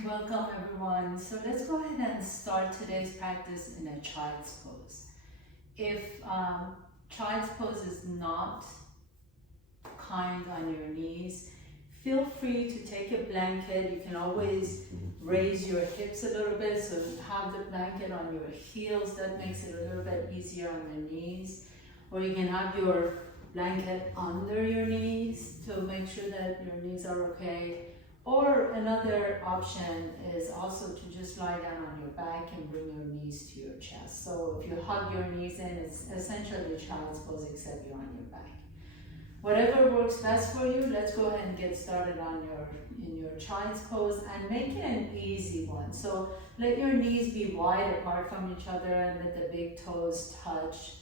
Welcome everyone. So let's go ahead and start today's practice in a child's pose. If child's pose is not kind on your knees, feel free to take a blanket. You can always raise your hips a little bit, so have the blanket on your heels. That makes it a little bit easier on the knees. Or you can have your blanket under your knees to make sure that your knees are okay. Or another option is also to just lie down on your back and bring your knees to your chest. So if you hug your knees in, it's essentially child's pose except you're on your back. Whatever works best for you, let's go ahead and get started in your child's pose and make it an easy one. So let your knees be wide apart from each other and let the big toes touch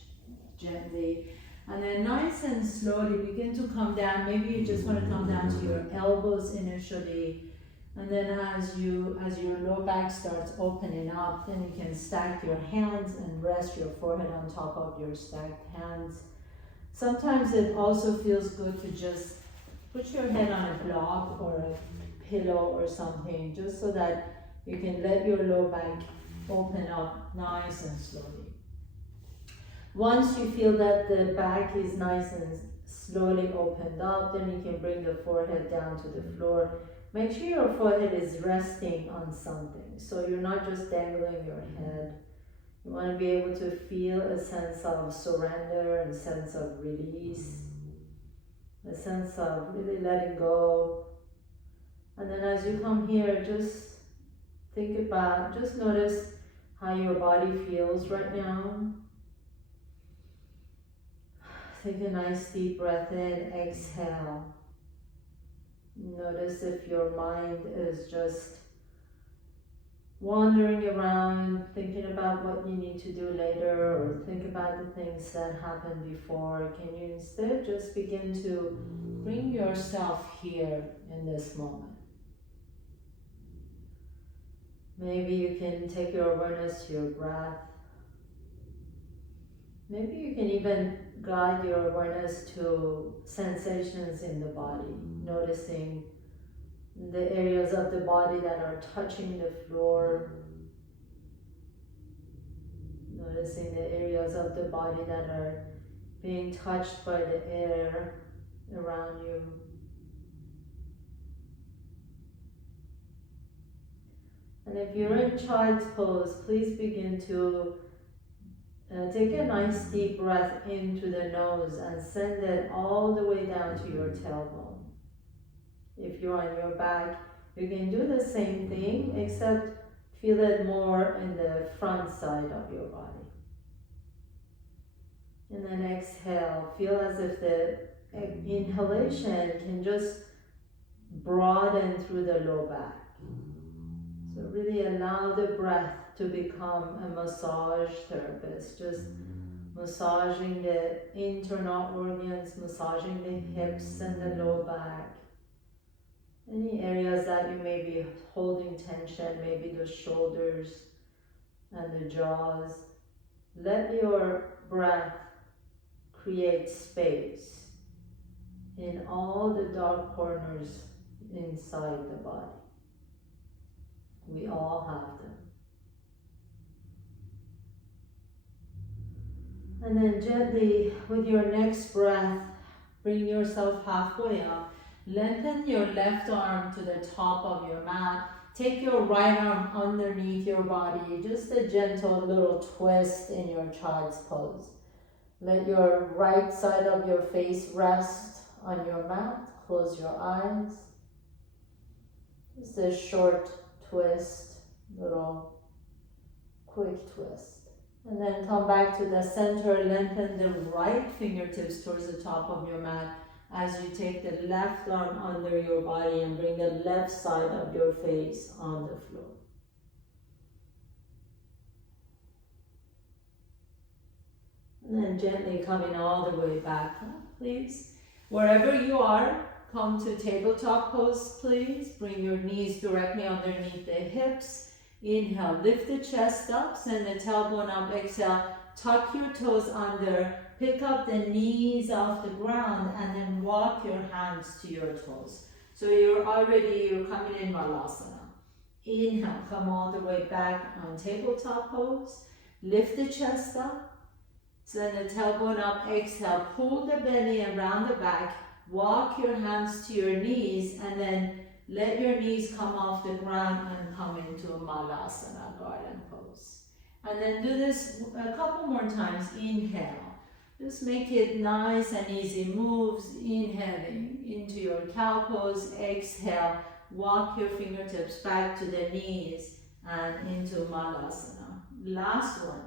gently. And then nice and slowly begin to come down. Maybe you just want to come down to your elbows initially. And then as your low back starts opening up, then you can stack your hands and rest your forehead on top of your stacked hands. Sometimes it also feels good to just put your head on a block or a pillow or something, just so that you can let your low back open up nice and slowly. Once you feel that the back is nice and slowly opened up, then you can bring the forehead down to the floor. Make sure your forehead is resting on something, so you're not just dangling your head. You want to be able to feel a sense of surrender and a sense of release, a sense of really letting go. And then as you come here, just notice how your body feels right now. Take a nice deep breath in, exhale. Notice if your mind is just wandering around, thinking about what you need to do later, or think about the things that happened before. Can you instead just begin to bring yourself here in this moment? Maybe you can take your awareness to your breath. Maybe you can even guide your awareness to sensations in the body, noticing the areas of the body that are touching the floor, noticing the areas of the body that are being touched by the air around you. And if you're in child's pose, please begin to take a nice deep breath into the nose and send it all the way down to your tailbone. If you're on your back, you can do the same thing, except feel it more in the front side of your body. And then exhale, feel as if the inhalation can just broaden through the low back. So really allow the breath to become a massage therapist, just massaging the internal organs, massaging the hips and the low back. Any areas that you may be holding tension, maybe the shoulders and the jaws. Let your breath create space in all the dark corners inside the body. We all have them. And then gently, with your next breath, bring yourself halfway up. Lengthen your left arm to the top of your mat. Take your right arm underneath your body. Just a gentle little twist in your child's pose. Let your right side of your face rest on your mat. Close your eyes. Just a short twist, little quick twist. And then come back to the center, lengthen the right fingertips towards the top of your mat as you take the left arm under your body and bring the left side of your face on the floor. And then gently coming all the way back up, please. Wherever you are, come to tabletop pose, please. Bring your knees directly underneath the hips. Inhale, lift the chest up, send the tailbone up, exhale, tuck your toes under, pick up the knees off the ground, and then walk your hands to your toes. So you're coming in Malasana. Inhale, come all the way back on tabletop pose. Lift the chest up. Send the tailbone up. Exhale, pull the belly around the back. Walk your hands to your knees and then let your knees come off the ground and come into a Malasana, garden pose. And then do this a couple more times. Inhale. Just make it nice and easy moves. Inhaling into your cow pose. Exhale. Walk your fingertips back to the knees and into Malasana. Last one.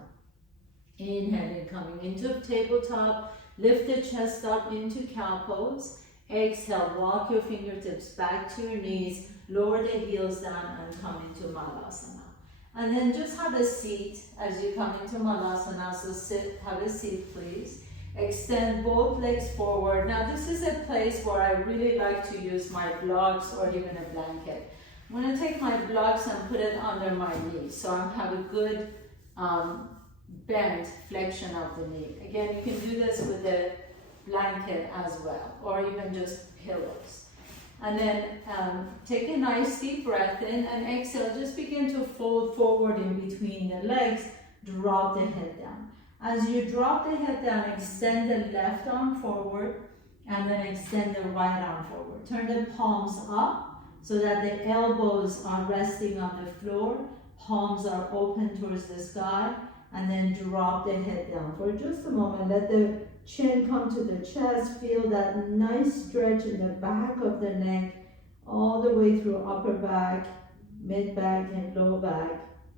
Inhaling, coming into tabletop. Lift the chest up into cow pose. Exhale, walk your fingertips back to your knees. Lower the heels down and come into Malasana. And then just have a seat as you come into Malasana. So sit, have a seat please. Extend both legs forward. Now this is a place where I really like to use my blocks or even a blanket. I'm going to take my blocks and put it under my knee. So I have a good bent flexion of the knee. Again, you can do this with a blanket as well, or even just pillows. And then take a nice deep breath in and exhale. Just begin to fold forward in between the legs. Drop the head down. As you drop the head down, extend the left arm forward and then extend the right arm forward. Turn the palms up so that the elbows are resting on the floor. Palms are open towards the sky. And then drop the head down for just a moment. Let the chin come to the chest. Feel that nice stretch in the back of the neck, all the way through upper back, mid back, and low back.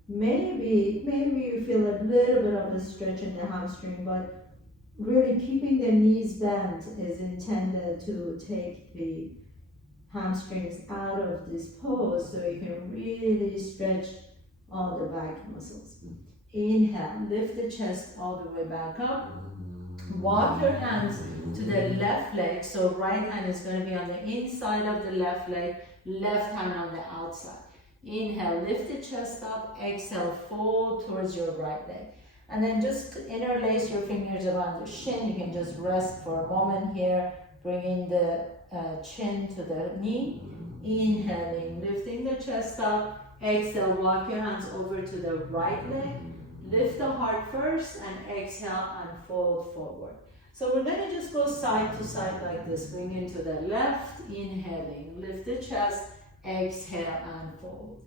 Maybe you feel a little bit of a stretch in the hamstring, but really keeping the knees bent is intended to take the hamstrings out of this pose so you can really stretch all the back muscles. Inhale, lift the chest all the way back up. Walk your hands to the left leg. So right hand is going to be on the inside of the left leg, left hand on the outside. Inhale, lift the chest up. Exhale, fold towards your right leg. And then just interlace your fingers around the shin. You can just rest for a moment here, bringing the chin to the knee. Inhaling, lifting the chest up. Exhale, walk your hands over to the right leg. Lift the heart first and exhale and fold forward. So we're going to just go side to side like this. Bring into the left, inhaling, lift the chest, exhale and fold.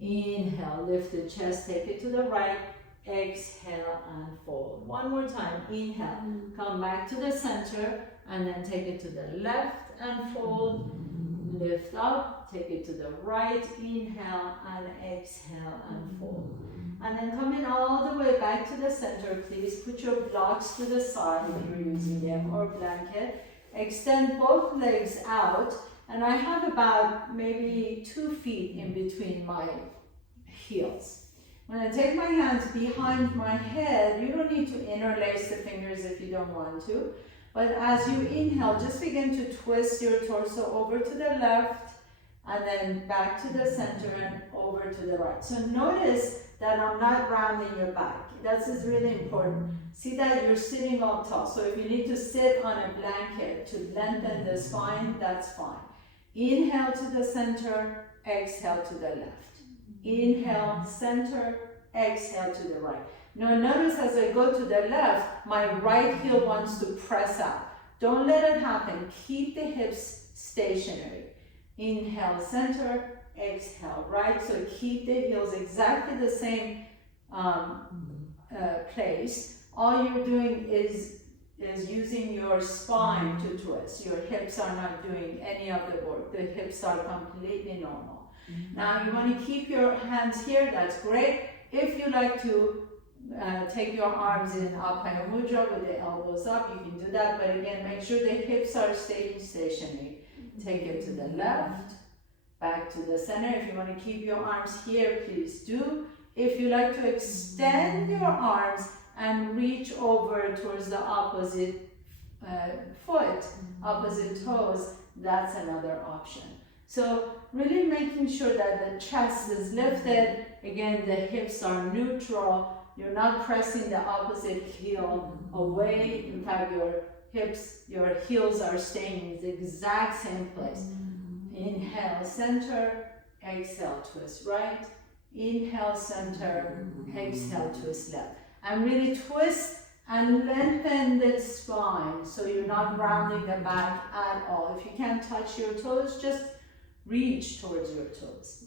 Inhale, lift the chest, take it to the right, exhale and fold. One more time, inhale, come back to the center and then take it to the left and fold. Lift up, take it to the right, inhale and exhale and fold. And then come in all the way back to the center, please. Put your blocks to the side if you're using them, or blanket. Extend both legs out, and I have about maybe 2 feet in between my heels. When I take my hands behind my head, you don't need to interlace the fingers if you don't want to. But as you inhale, just begin to twist your torso over to the left, and then back to the center and over to the right. So notice that I'm not rounding your back. This is really important. See that you're sitting up tall. So if you need to sit on a blanket to lengthen the spine, that's fine. Inhale to the center, exhale to the left. Inhale, center, exhale to the right. Now notice as I go to the left, my right heel wants to press out. Don't let it happen. Keep the hips stationary. Inhale, center, exhale, right? So keep the heels exactly the same place. All you're doing is using your spine to twist. Your hips are not doing any of the work. The hips are completely normal. Now you want to keep your hands here. That's great. If you like to take your arms in Alpine Mudra with the elbows up, you can do that. But again, make sure the hips are staying stationary. Take it to the left, back to the center. If you want to keep your arms here, please do. If you like to extend your arms and reach over towards the opposite foot, opposite toes, that's another option. So really making sure that the chest is lifted. Again, the hips are neutral. You're not pressing the opposite heel away. In fact, your heels are staying in the exact same place. Inhale, center, exhale, twist right. Inhale, center, exhale, twist left. And really twist and lengthen the spine so you're not rounding the back at all. If you can't touch your toes, just reach towards your toes.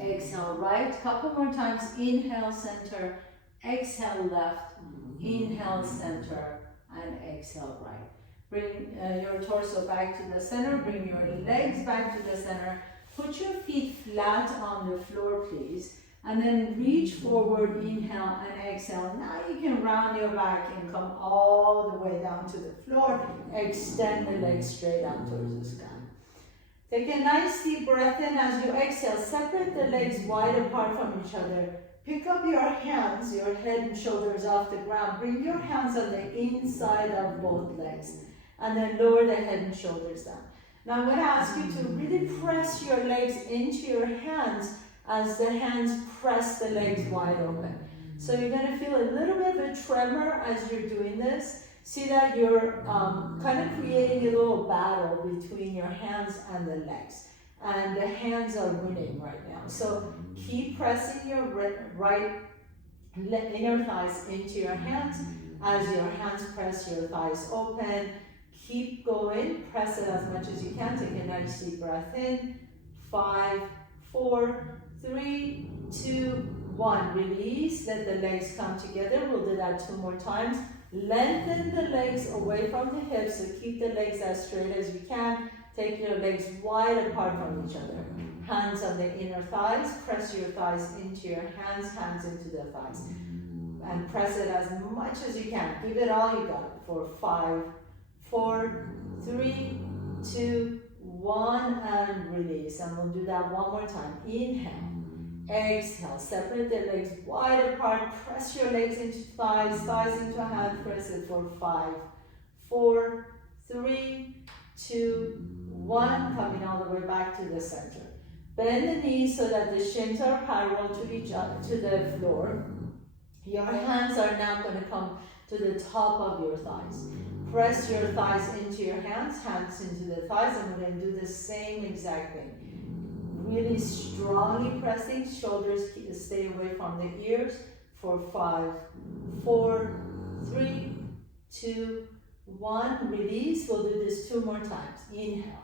Exhale, right. Couple more times. Inhale, center, exhale, left. Inhale, center, and exhale, right. Bring your torso back to the center. Bring your legs back to the center. Put your feet flat on the floor, please. And then reach forward, inhale and exhale. Now you can round your back and come all the way down to the floor. Extend the legs straight out towards the sky. Take a nice deep breath in as you exhale. Separate the legs wide apart from each other. Pick up your hands, your head and shoulders off the ground. Bring your hands on the inside of both legs. And then lower the head and shoulders down. Now I'm going to ask you to really press your legs into your hands as the hands press the legs wide open. So you're going to feel a little bit of a tremor as you're doing this. See that you're kind of creating a little battle between your hands and the legs. And the hands are winning right now. So keep pressing your right inner thighs into your hands as your hands press your thighs open. Keep going, press it as much as you can. Take a nice deep breath in. 5, 4, 3, 2, 1. Release, let the legs come together. We'll do that 2 more times. Lengthen the legs away from the hips, so keep the legs as straight as you can. Take your legs wide apart from each other. Hands on the inner thighs. Press your thighs into your hands, hands into the thighs. And press it as much as you can. Give it all you got for 5, 4, 3, 2, 1, and release. And we'll do that 1 more time. Inhale, exhale, separate the legs wide apart. Press your legs into thighs, thighs into hands. Press it for 5, 4, 3, 2, 1. Coming all the way back to the center. Bend the knees so that the shins are parallel to each other, to the floor. Your hands are now going to come to the top of your thighs. Press your thighs into your hands, hands into the thighs, and we're going to do the same exact thing. Really strongly pressing, shoulders stay away from the ears for 5, 4, 3, 2, 1. Release. We'll do this 2 more times. Inhale,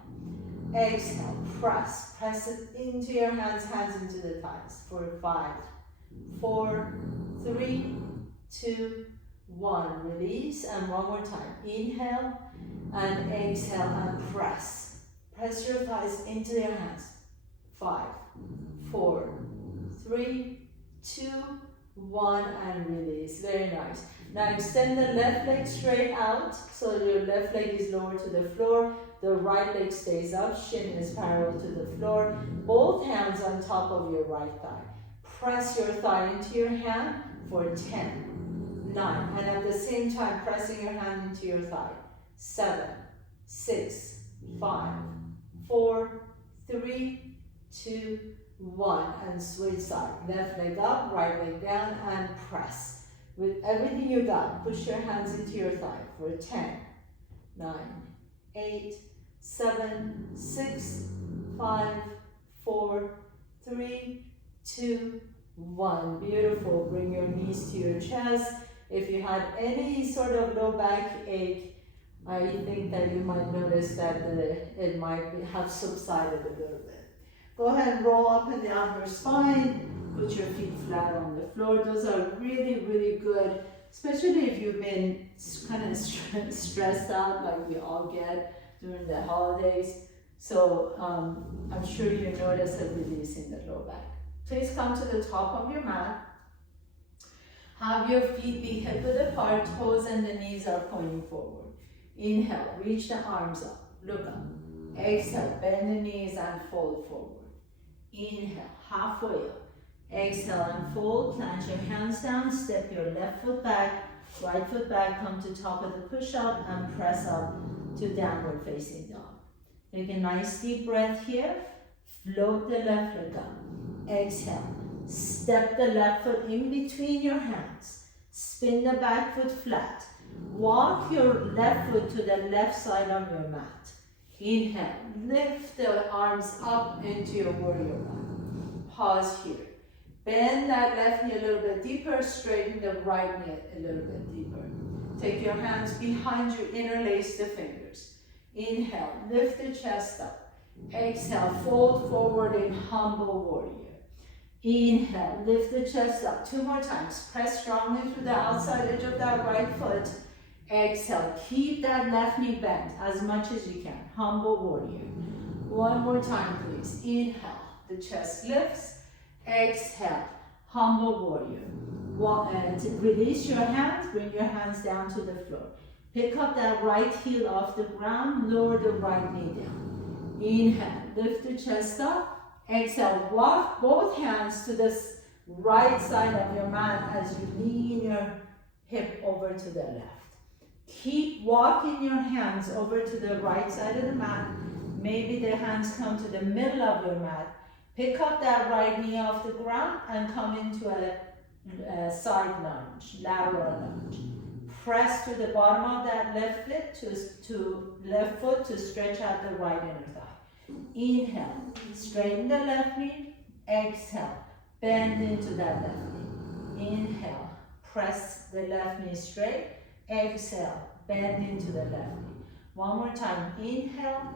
exhale, press. Press it into your hands, hands into the thighs for 5, 4, 3, 2, 1. Release, and 1 more time. Inhale and exhale and press. Press your thighs into your hands. 5, 4, 3, 2, 1, and release. Very nice. Now extend the left leg straight out, so your left leg is lower to the floor. The right leg stays up, shin is parallel to the floor. Both hands on top of your right thigh. Press your thigh into your hand for 10, 9, and at the same time pressing your hand into your thigh. 7, 6, 5, 4, 3, 2, 1, and switch side. Left leg up, right leg down, and press. With everything you got, push your hands into your thigh for 10, 9, 8, 7, 6, 5, 4, 3, 2, 1. Beautiful. Bring your knees to your chest. If you had any sort of low back ache, I think that you might notice that it might have subsided a little bit. Go ahead and roll up and down your spine. Put your feet flat on the floor. Those are really, really good, especially if you've been kind of stressed out like we all get during the holidays. So I'm sure you notice a release in the low back. Please come to the top of your mat. Have your feet be hip width apart, toes and the knees are pointing forward. Inhale, reach the arms up, look up. Exhale, bend the knees and fold forward. Inhale, halfway up. Exhale and fold, plant your hands down, step your left foot back, right foot back, come to top of the push-up and press up to downward facing dog. Take a nice deep breath here, float the left leg up. Exhale, step the left foot in between your hands, spin the back foot flat, walk your left foot to the left side of your mat. Inhale, lift the arms up into your warrior one. Pause here. Bend that left knee a little bit deeper, straighten the right knee a little bit deeper. Take your hands behind you, interlace the fingers. Inhale, lift the chest up. Exhale, fold forward in humble warrior. Inhale, lift the chest up. 2 more times. Press strongly through the outside edge of that right foot. Exhale, keep that left knee bent as much as you can. Humble warrior. 1 more time, please. Inhale, the chest lifts. Exhale, humble warrior. Release your hands, bring your hands down to the floor. Pick up that right heel off the ground, lower the right knee down. Inhale, lift the chest up. Exhale, walk both hands to the right side of your mat as you lean your hip over to the left. Keep walking your hands over to the right side of the mat. Maybe the hands come to the middle of your mat. Pick up that right knee off the ground and come into a side lunge, lateral lunge. Press to the bottom of that left foot to stretch out the right inner thigh. Inhale, straighten the left knee. Exhale, bend into that left knee. Inhale, press the left knee straight. Exhale, bend into the left knee. 1 more time. Inhale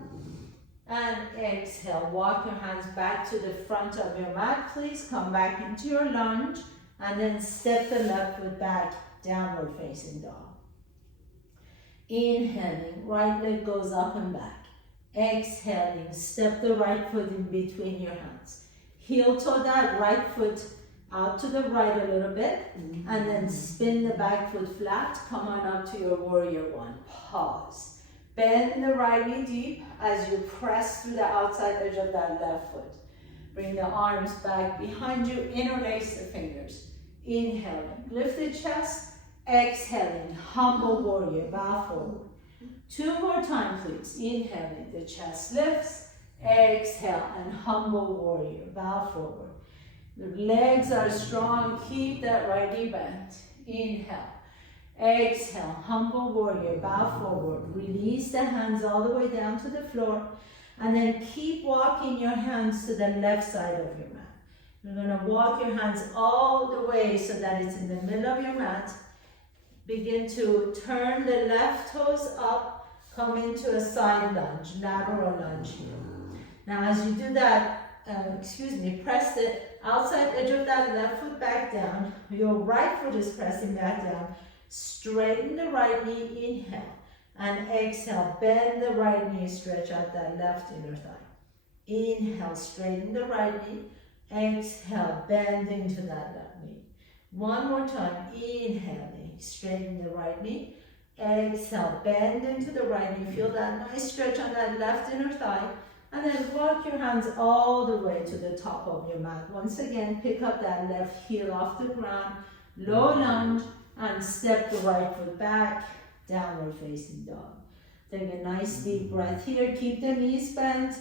and exhale. Walk your hands back to the front of your mat. Please come back into your lunge and then step the left foot back, downward facing dog. Inhaling, right leg goes up and back. Exhaling, step the right foot in between your hands. Heel toe that right foot out to the right a little bit, and then spin the back foot flat. Come on up to your warrior one. Pause. Bend the right knee deep as you press through the outside edge of that left foot. Bring the arms back behind you, interlace the fingers. Inhaling, lift the chest. Exhaling, humble warrior, bow forward. 2 more times, please. Inhaling, the chest lifts. Exhale, and humble warrior, bow forward. The legs are strong. Keep that right knee bent. Inhale. Exhale, humble warrior, bow forward. Release the hands all the way down to the floor. And then keep walking your hands to the left side of your mat. You're going to walk your hands all the way so that it's in the middle of your mat. Begin to turn the left toes up. Come into a side lunge, lateral lunge here. Now as you do that, press the outside edge of that left foot back down. Your right foot is pressing back down. Straighten the right knee, inhale. And exhale, bend the right knee, stretch out that left inner thigh. Inhale, straighten the right knee. Exhale, bend into that left knee. 1 more time, inhaling, straighten the right knee. Exhale, bend into the right knee. Feel that nice stretch on that left inner thigh. And then walk your hands all the way to the top of your mat. Once again, pick up that left heel off the ground, low lunge, and step the right foot back, downward facing dog. Take a nice deep breath here. Keep the knees bent.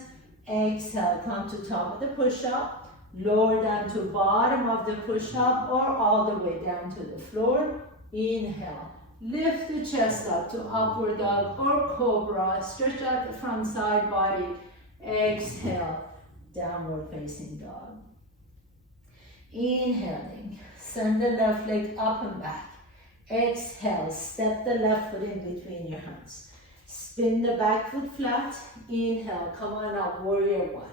Exhale, come to top of the push-up. Lower down to bottom of the push-up or all the way down to the floor. Inhale. Lift the chest up to upward dog or cobra. Stretch out the front side body. Exhale, downward facing dog. Inhaling, send the left leg up and back. Exhale, step the left foot in between your hands. Spin the back foot flat. Inhale, come on up, warrior one.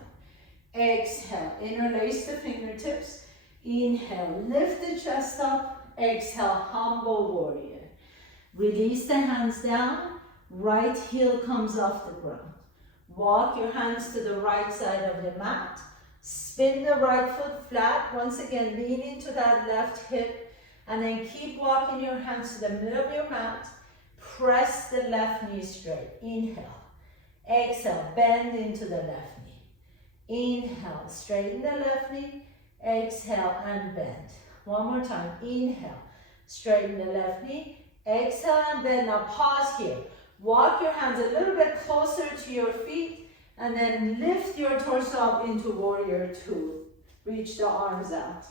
Exhale, interlace the fingertips. Inhale, lift the chest up. Exhale, humble warrior. Release the hands down. Right heel comes off the ground. Walk your hands to the right side of the mat. Spin the right foot flat. Once again, lean into that left hip. And then keep walking your hands to the middle of your mat. Press the left knee straight. Inhale. Exhale, bend into the left knee. Inhale, straighten the left knee. Exhale and bend. 1 more time. Inhale, straighten the left knee. Exhale and bend. Now pause here. Walk your hands a little bit closer to your feet and then lift your torso up into warrior two. Reach the arms out.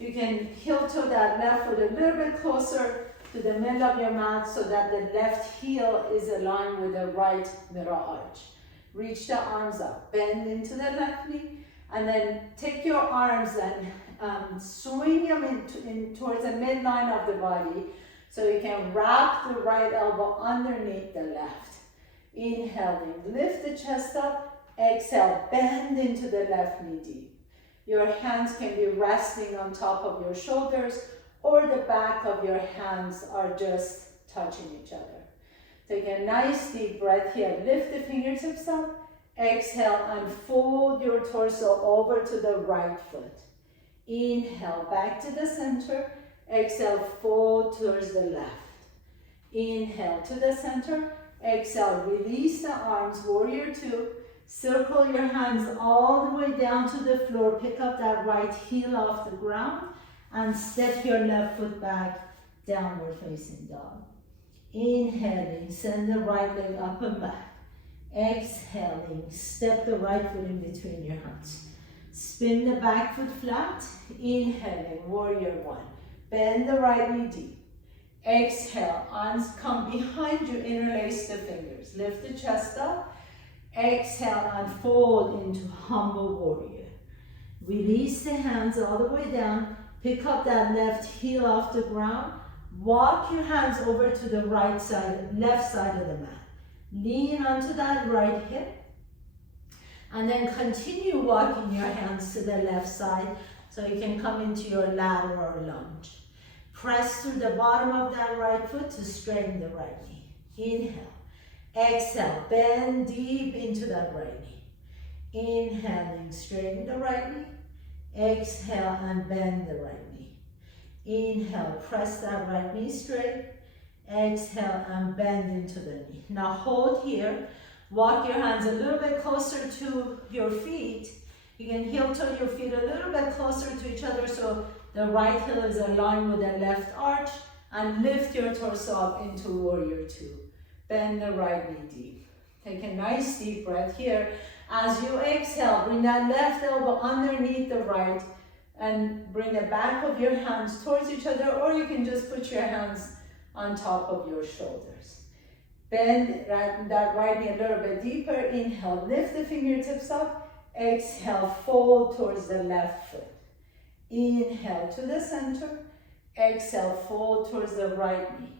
You can heel toe that left foot a little bit closer to the middle of your mat so that the left heel is aligned with the right middle arch. reach the arms up, bend into the left knee, and then take your arms and swing them towards the midline of the body, so you can wrap the right elbow underneath the left. Inhaling, lift the chest up, exhale, bend into the left knee deep. Your hands can be resting on top of your shoulders, or the back of your hands are just touching each other. Take a nice deep breath here. Lift the fingertips up. Exhale and fold your torso over to the right foot. Inhale, back to the center. Exhale, fold towards the left. Inhale to the center. Exhale, release the arms, warrior two. Circle your hands all the way down to the floor. Pick up that right heel off the ground and step your left foot back, downward facing dog. Inhaling, send the right leg up and back. Exhaling, step the right foot in between your hands. Spin the back foot flat. Inhaling, warrior one. Bend the right knee deep. Exhale, arms come behind you, interlace the fingers. Lift the chest up. Exhale and fold into humble warrior. Release the hands all the way down. Pick up that left heel off the ground. Walk your hands over to the right side, left side of the mat. Lean onto that right hip. And then continue walking your hands to the left side so you can come into your lateral lunge. Press through the bottom of that right foot to straighten the right knee. Inhale. Exhale. Bend deep into that right knee. Inhaling. Straighten the right knee. Exhale and bend the right knee. Inhale, press that right knee straight. Exhale and bend into the knee. Now hold here. Walk your hands a little bit closer to your feet. You can heel toe your feet a little bit closer to each other so the right heel is aligned with the left arch, and lift your torso up into warrior two. Bend the right knee deep. Take a nice deep breath here. As you exhale, bring that left elbow underneath the right and bring the back of your hands towards each other, or you can just put your hands on top of your shoulders. Bend that right knee a little bit deeper. Inhale, lift the fingertips up. Exhale, fold towards the left foot. Inhale to the center. Exhale, fold towards the right knee.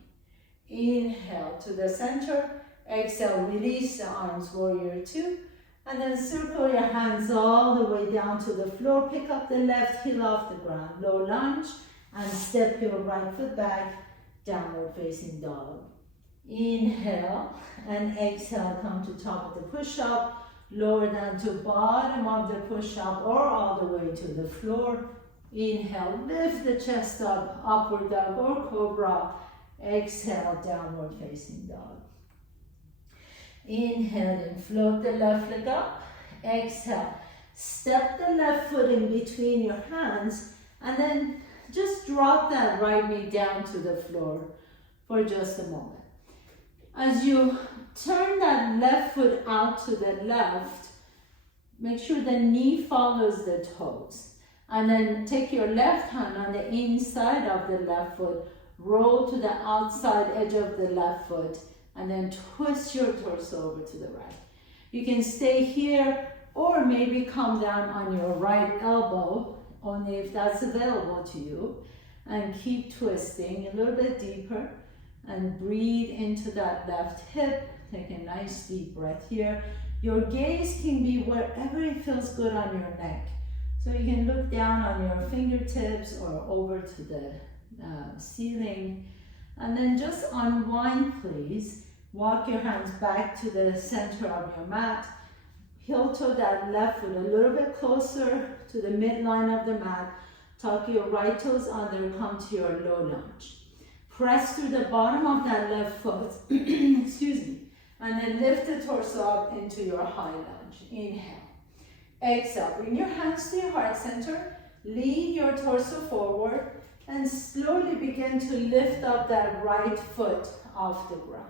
Inhale to the center. Exhale, release the arms, warrior two. And then circle your hands all the way down to the floor. Pick up the left heel off the ground. Low lunge and step your right foot back, downward facing dog. Inhale and exhale, come to top of the push-up. Lower down to bottom of the push-up or all the way to the floor. Inhale, lift the chest up, upward dog or cobra. Exhale, downward facing dog. Inhale and float the left leg up. Exhale, step the left foot in between your hands and then just drop that right knee down to the floor for just a moment. As you turn that left foot out to the left, make sure the knee follows the toes. And then take your left hand on the inside of the left foot, roll to the outside edge of the left foot, and then twist your torso over to the right. You can stay here or maybe come down on your right elbow, only if that's available to you, and keep twisting a little bit deeper and breathe into that left hip. Take a nice deep breath here. Your gaze can be wherever it feels good on your neck. So you can look down on your fingertips or over to the ceiling, and then just unwind, please. Walk your hands back to the center of your mat. Heel toe that left foot a little bit closer to the midline of the mat. Tuck your right toes under, come to your low lunge. Press through the bottom of that left foot, excuse me, and then lift the torso up into your high lunge. Inhale. Exhale, bring your hands to your heart center, lean your torso forward, and slowly begin to lift up that right foot off the ground.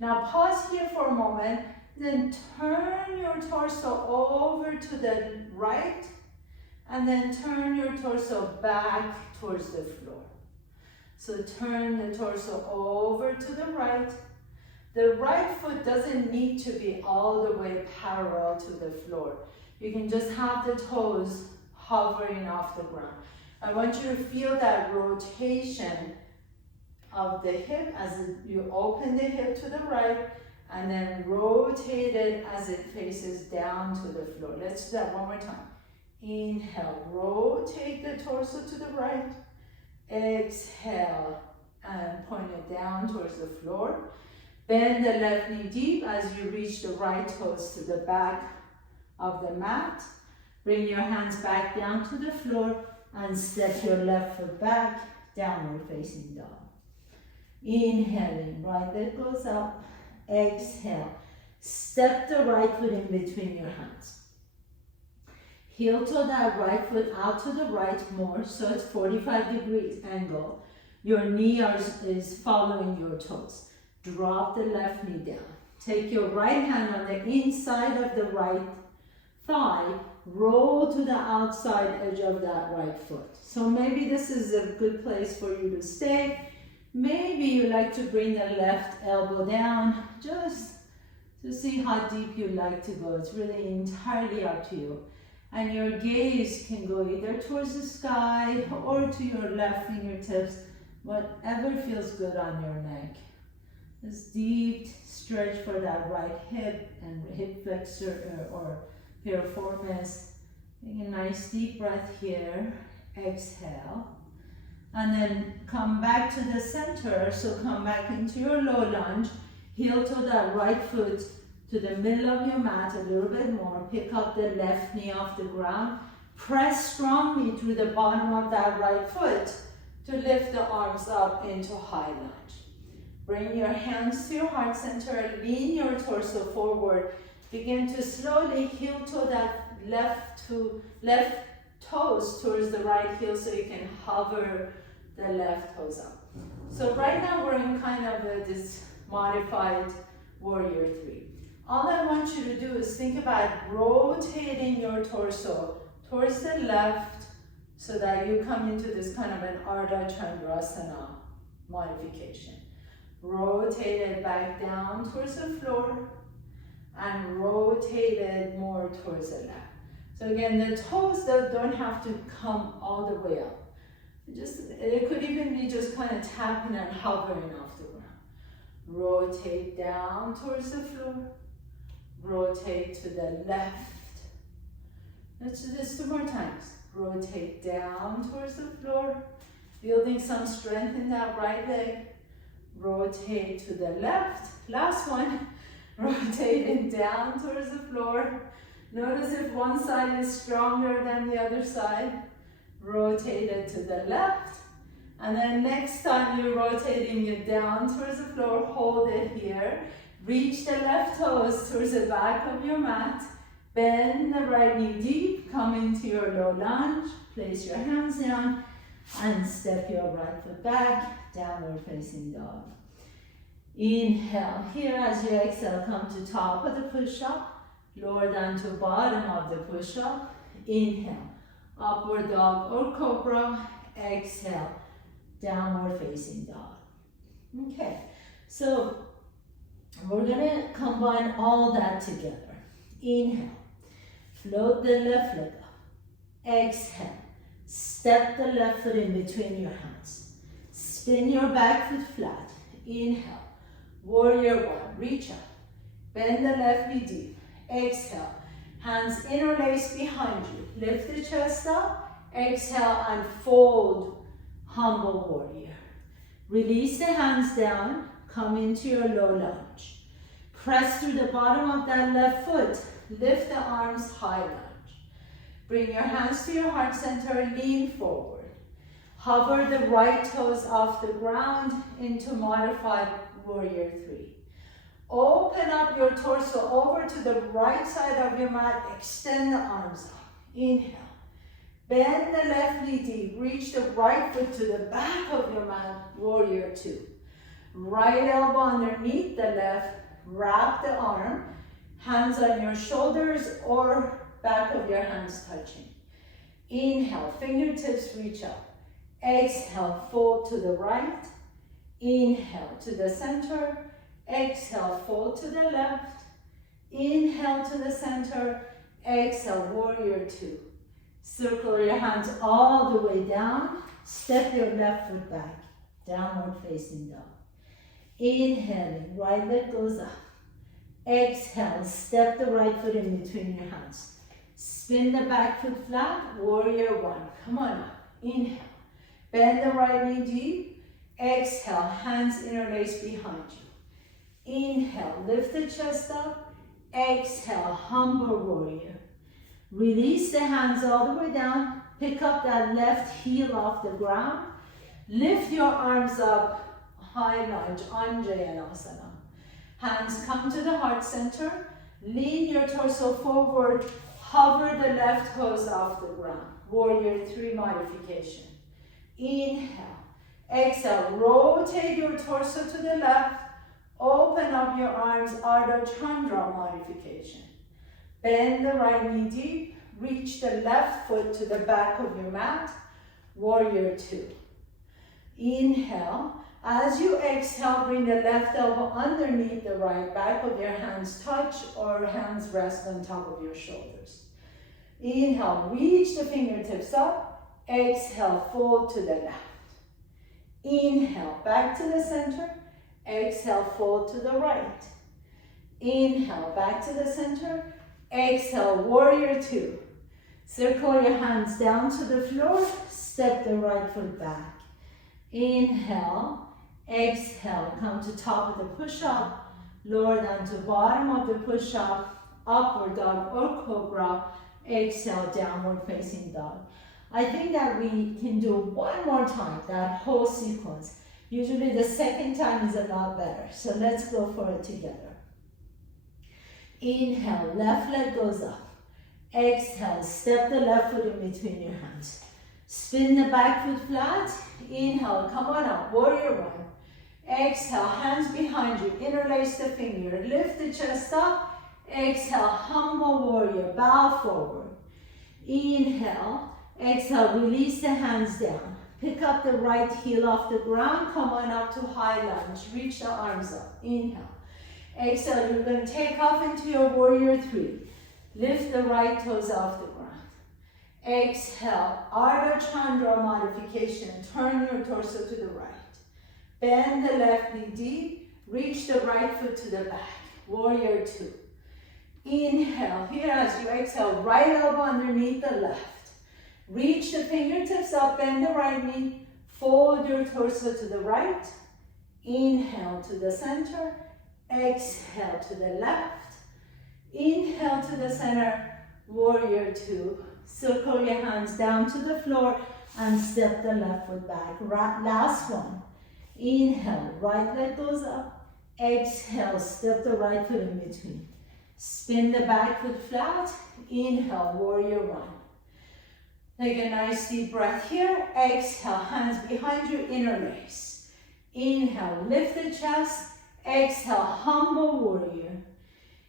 Now pause here for a moment, then turn your torso over to the right, and then turn your torso back towards the floor. So turn the torso over to the right, The right foot doesn't need to be all the way parallel to the floor. You can just have the toes hovering off the ground. I want you to feel that rotation of the hip as you open the hip to the right and then rotate it as it faces down to the floor. Let's do that one more time. Inhale, rotate the torso to the right. Exhale, and point it down towards the floor. Bend the left knee deep as you reach the right toes to the back of the mat. Bring your hands back down to the floor and step your left foot back, downward facing dog. Inhaling, right leg goes up. Exhale, step the right foot in between your hands. Heel toe that right foot out to the right more, so it's 45 degrees angle. Your knee is following your toes. Drop the left knee down. Take your right hand on the inside of the right thigh, roll to the outside edge of that right foot. So maybe this is a good place for you to stay. Maybe you like to bring the left elbow down just to see how deep you like to go. It's really entirely up to you. And your gaze can go either towards the sky or to your left fingertips, whatever feels good on your neck. This deep stretch for that right hip and hip flexor or piriformis. Take a nice deep breath here. Exhale. And then come back to the center. So come back into your low lunge. Heel toe that right foot to the middle of your mat a little bit more. Pick up the left knee off the ground. Press strongly through the bottom of that right foot to lift the arms up into high lunge. Bring your hands to your heart center, lean your torso forward. Begin to slowly heel toe that left toes towards the right heel so you can hover the left toes up. So right now we're in kind of this modified warrior three. All I want you to do is think about rotating your torso towards the left so that you come into this kind of an Ardha Chandrasana modification. Rotate it back down towards the floor and rotate it more towards the left. So again, the toes don't have to come all the way up. It could even be just kind of tapping and hovering off the ground. Rotate down towards the floor. Rotate to the left. Let's do this 2 more times. Rotate down towards the floor, building some strength in that right leg. Rotate to the left. Last one. Rotating down towards the floor. Notice if one side is stronger than the other side. Rotate it to the left. And then next time you're rotating it down towards the floor, hold it here. Reach the left toes towards the back of your mat. Bend the right knee deep. Come into your low lunge. Place your hands down and step your right foot back. Downward facing dog. Inhale. Here as you exhale, come to top of the push-up. Lower down to bottom of the push-up. Inhale. Upward dog or cobra. Exhale. Downward facing dog. Okay. So we're going to combine all that together. Inhale. Float the left leg up. Exhale. Step the left foot in between your hands. Spin your back foot flat. Inhale. Warrior one. Reach up. Bend the left knee deep. Exhale. Hands interlace behind you. Lift the chest up. Exhale and fold. Humble warrior. Release the hands down. Come into your low lunge. Press through the bottom of that left foot. Lift the arms high lunge. Bring your hands to your heart center. Lean forward. Hover the right toes off the ground into modified warrior three. Open up your torso over to the right side of your mat. Extend the arms up. Inhale. Bend the left knee deep. Reach the right foot to the back of your mat. Warrior two. Right elbow underneath the left. Wrap the arm. Hands on your shoulders or back of your hands touching. Inhale. Fingertips reach up. Exhale. Fold to the right. Inhale to the center. Exhale, fold to the left. Inhale to the center. Exhale, warrior two. Circle your hands all the way down. Step your left foot back. Downward facing dog. Inhaling, right leg goes up. Exhale, step the right foot in between your hands. Spin the back foot flat, warrior one. Come on up. Inhale. Bend the right knee deep. Exhale, hands interlace behind you. Inhale, lift the chest up. Exhale, humble warrior. Release the hands all the way down. Pick up that left heel off the ground. Lift your arms up, high lunge, Anjayanasana. Hands come to the heart center. Lean your torso forward. Hover the left toes off the ground. Warrior three modification. Inhale. Exhale. Rotate your torso to the left. Open up your arms, Ardha Chandra modification. Bend the right knee deep. Reach the left foot to the back of your mat. Warrior two. Inhale. As you exhale, bring the left elbow underneath the right. Back of your hands touch or hands rest on top of your shoulders. Inhale, reach the fingertips up. Exhale, fold to the left. Inhale, back to the center. Exhale, fold to the right. Inhale, back to the center. Exhale, warrior two. Circle your hands down to the floor. Step the right foot back. Inhale. Exhale, come to top of the push-up, lower down to bottom of the push-up, upward dog or cobra, exhale, downward facing dog. I think that we can do one more time, that whole sequence. Usually the second time is a lot better, so let's go for it together. Inhale, left leg goes up. Exhale, step the left foot in between your hands. Spin the back foot flat. Inhale, come on up, warrior one. Exhale, hands behind you, interlace the finger, lift the chest up. Exhale, humble warrior, bow forward. Inhale, exhale, release the hands down. Pick up the right heel off the ground, come on up to high lunge, reach the arms up. Inhale. Exhale, you're going to take off into your warrior three. Lift the right toes off the ground. Exhale, Ardha Chandra modification, turn your torso to the right. Bend the left knee deep, reach the right foot to the back, warrior two. Inhale, here as you exhale, right elbow underneath the left. Reach the fingertips up, bend the right knee, fold your torso to the right. Inhale to the center, exhale to the left. Inhale to the center, warrior two. Circle your hands down to the floor and step the left foot back. Last one. Inhale, right leg goes up. Exhale, step the right foot in between. Spin the back foot flat. Inhale, warrior one. Take a nice deep breath here. Exhale, hands behind you, interlace. Inhale, lift the chest. Exhale, humble warrior.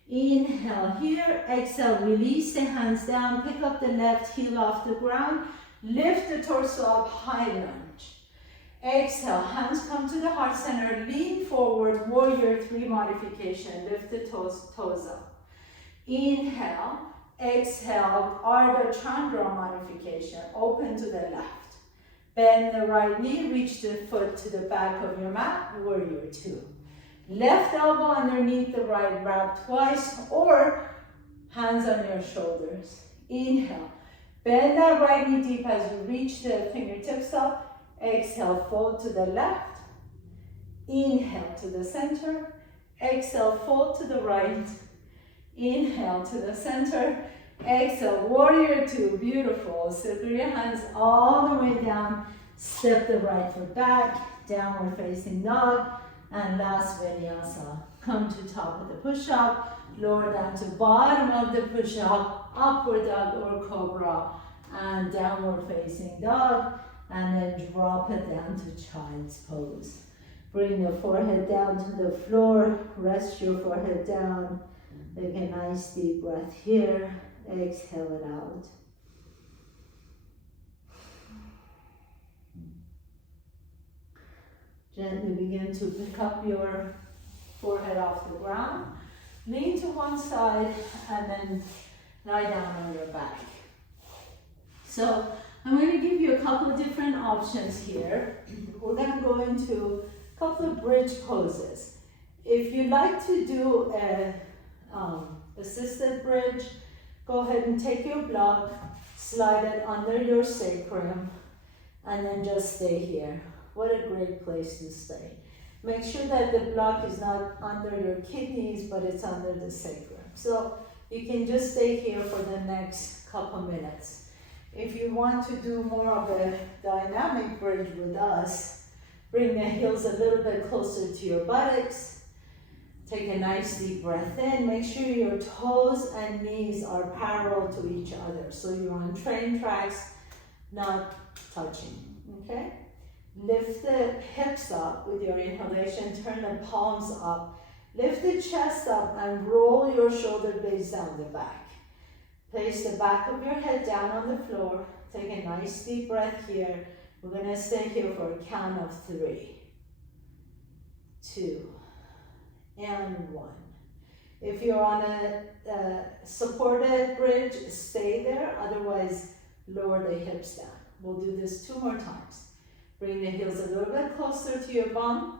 Inhale here. Exhale, release the hands down. Pick up the left heel off the ground. Lift the torso up, high lunge. Exhale, hands come to the heart center, lean forward, warrior three modification, lift the toes up. Inhale, exhale, Ardha Chandra modification, open to the left. Bend the right knee, reach the foot to the back of your mat, warrior two. Left elbow underneath the right, wrap twice, or hands on your shoulders. Inhale, bend that right knee deep as you reach the fingertips up. Exhale, fold to the left. Inhale to the center. Exhale, fold to the right. Inhale to the center. Exhale, warrior two, beautiful. Circle your hands all the way down. Step the right foot back, downward facing dog. And last vinyasa. Come to top of the push-up, lower down to bottom of the push-up, upward dog or cobra, and downward facing dog. And then drop it down to child's pose. Bring your forehead down to the floor. Rest your forehead down. Take a nice deep breath here. Exhale it out. Gently begin to pick up your forehead off the ground. Lean to one side and then lie down on your back. So I'm going to give you a couple of different options here. We're going to go into a couple of bridge poses. If you like to do a assisted bridge, go ahead and take your block, slide it under your sacrum, and then just stay here. What a great place to stay. Make sure that the block is not under your kidneys, but it's under the sacrum. So you can just stay here for the next couple minutes. If you want to do more of a dynamic bridge with us, bring the heels a little bit closer to your buttocks. Take a nice deep breath in. Make sure your toes and knees are parallel to each other. So you're on train tracks, not touching, okay? Lift the hips up with your inhalation. Turn the palms up. Lift the chest up and roll your shoulder blades down the back. Place the back of your head down on the floor. Take a nice deep breath here. We're going to stay here for a count of 3, 2, and 1. If you're on a supported bridge, stay there. Otherwise, lower the hips down. We'll do this 2 more times. Bring the heels a little bit closer to your bum.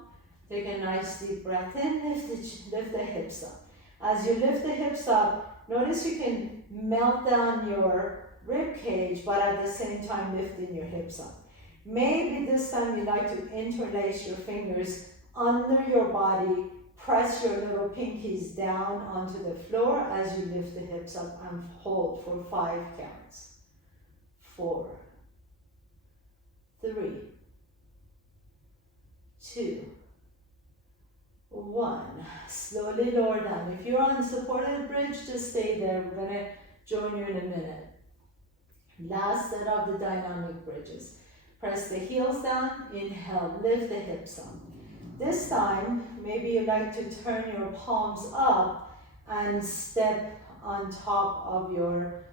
Take a nice deep breath in. Lift the hips up. As you lift the hips up, notice you can melt down your rib cage, but at the same time lifting your hips up. Maybe this time you like to interlace your fingers under your body. Press your little pinkies down onto the floor as you lift the hips up and hold for 5 counts. 4, 3, 2, 1. Slowly lower down. If you're on supported bridge, just stay there. We're going to join you in a minute. Last set of the dynamic bridges. Press the heels down. Inhale, lift the hips up. This time, maybe you like to turn your palms up and step on top of your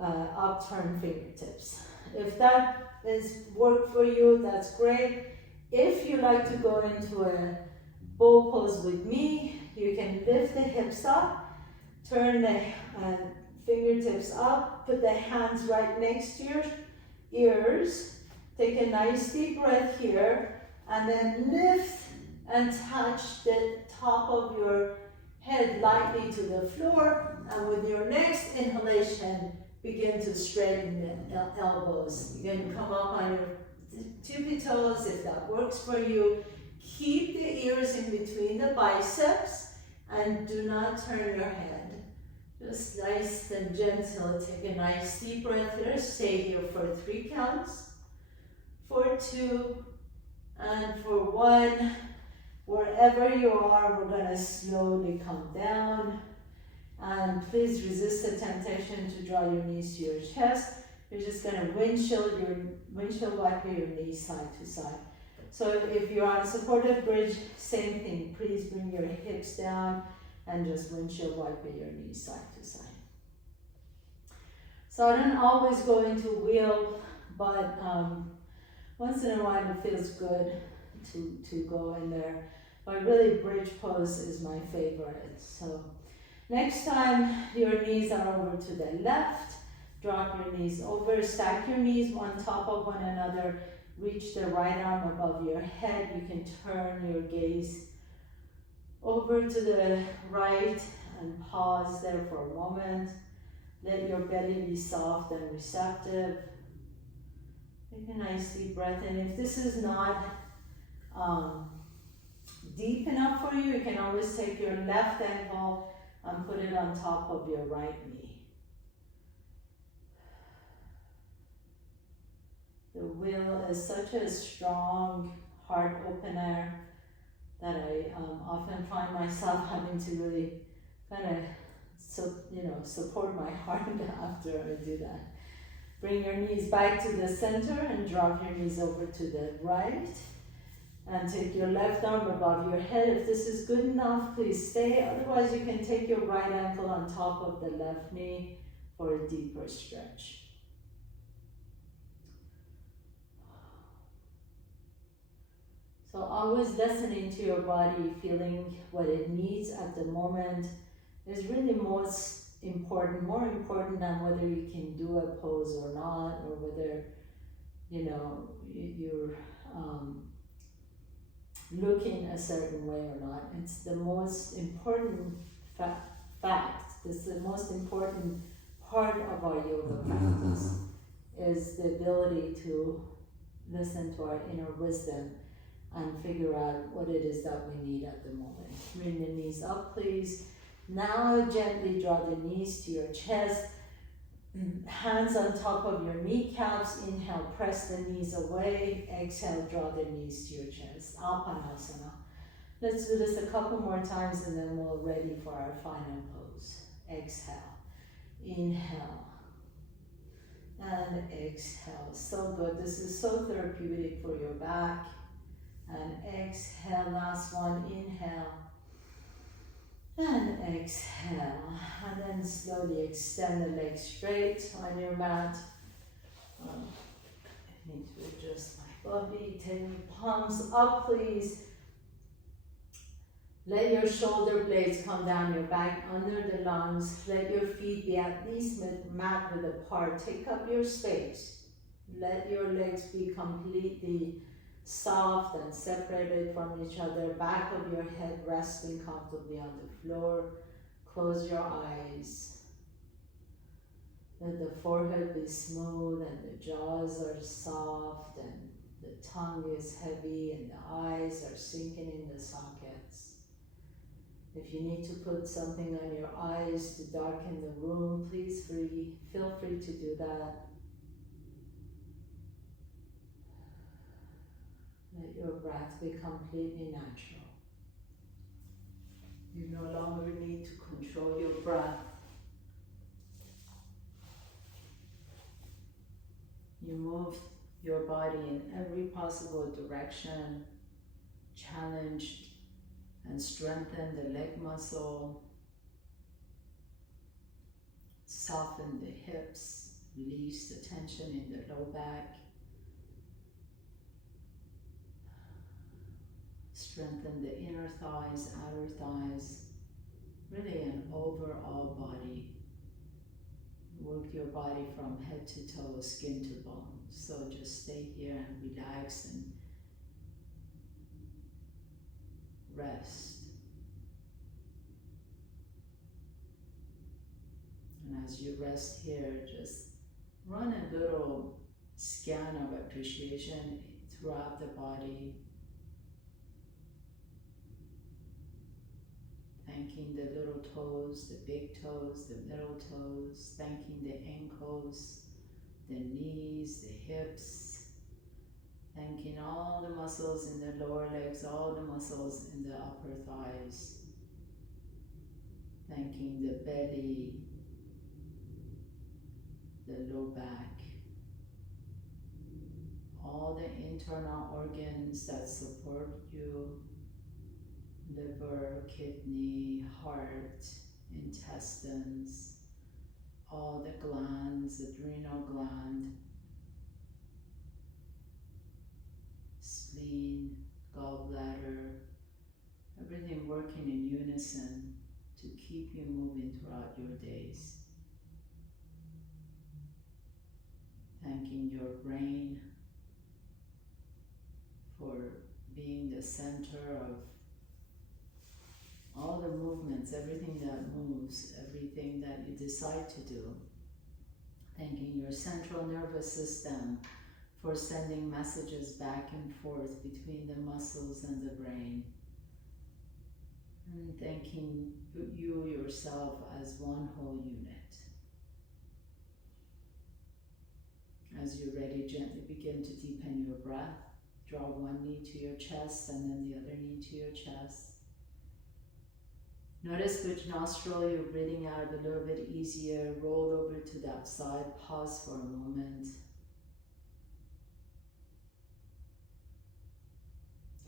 upturned fingertips. If that is work for you, that's great. If you like to go into a bow pose with me, you can lift the hips up, turn the fingertips up, put the hands right next to your ears. Take a nice deep breath here, and then lift and touch the top of your head lightly to the floor. And with your next inhalation, begin to straighten the elbows. You can come up on your tippy toes if that works for you. Keep the ears in between the biceps and do not turn your head. Just nice and gentle. Take a nice deep breath here. Stay here for 3 counts. For 2 and for 1. Wherever you are, we're going to slowly come down. And please resist the temptation to draw your knees to your chest. You're just going to windshield wiper your knees side to side. So if you're on supported bridge, same thing. Please bring your hips down and just windshield wiper your knees side to side. So I don't always go into wheel, but once in a while it feels good to go in there. But really, bridge pose is my favorite. So next time your knees are over to the left, drop your knees over, stack your knees on top of one another, reach the right arm above your head. You can turn your gaze over to the right and pause there for a moment. Let your belly be soft and receptive. Take a nice deep breath in. If this is not deep enough for you, you can always take your left ankle and put it on top of your right knee. The wheel is such a strong heart opener that I often find myself having to really kind of support my heart after I do that. Bring your knees back to the center and drop your knees over to the right. And take your left arm above your head. If this is good enough, please stay. Otherwise, you can take your right ankle on top of the left knee for a deeper stretch. So always listening to your body, feeling what it needs at the moment is really most important, more important than whether you can do a pose or not, or whether, you know, you're looking a certain way or not. It's the most important fact. It's the most important part of our yoga practice is the ability to listen to our inner wisdom and figure out what it is that we need at the moment. Bring the knees up, please. Now gently draw the knees to your chest. Hands on top of your kneecaps. Inhale, press the knees away. Exhale, draw the knees to your chest. Apanasana. Let's do this a couple more times and then we're ready for our final pose. Exhale. Inhale. And exhale. So good. This is so therapeutic for your back. And exhale. Last one. Inhale. And exhale, and then slowly extend the legs straight on your mat. I need to adjust my body. Take your palms up, please. Let your shoulder blades come down your back under the lungs. Let your feet be at least mat width apart. Take up your space. Let your legs be completely soft and separated from each other. Back of your head resting comfortably on the floor. Close your eyes. Let the forehead be smooth and the jaws are soft and the tongue is heavy and the eyes are sinking in the sockets. If you need to put something on your eyes to darken the room, please feel free to do that. Let your breath be completely natural. You no longer need to control your breath. You move your body in every possible direction, challenge and strengthen the leg muscle, soften the hips, release the tension in the low back. Strengthen the inner thighs, outer thighs, really an overall body. Work your body from head to toe, skin to bone. So just stay here and relax and rest. And as you rest here, just run a little scan of appreciation throughout the body. Thanking the little toes, the big toes, the middle toes, thanking the ankles, the knees, the hips, thanking all the muscles in the lower legs, all the muscles in the upper thighs, thanking the belly, the low back, all the internal organs that support you, liver, kidney, heart, intestines, all the glands, adrenal gland, spleen, gallbladder, everything working in unison to keep you moving throughout your days. Thanking your brain for being the center of all the movements, everything that moves, everything that you decide to do. Thanking your central nervous system for sending messages back and forth between the muscles and the brain. And thanking you yourself as one whole unit. As you're ready, gently begin to deepen your breath. Draw one knee to your chest and then the other knee to your chest. Notice which nostril you're breathing out a little bit easier. Roll over to that side. Pause for a moment.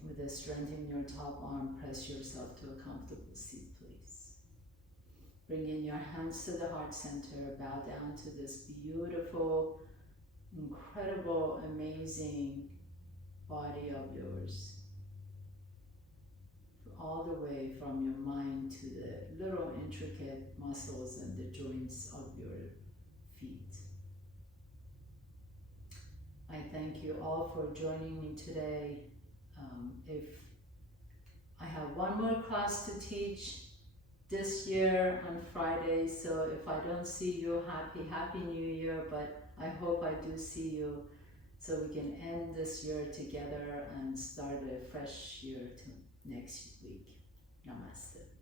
With a strength in your top arm, press yourself to a comfortable seat, please. Bring in your hands to the heart center. Bow down to this beautiful, incredible, amazing body of yours. all the way from your mind to the little intricate muscles and the joints of your feet. I thank you all for joining me today. If I have one more class to teach this year on Friday, so if I don't see you, happy New Year, but I hope I do see you so we can end this year together and start a fresh year to next week. Namaste.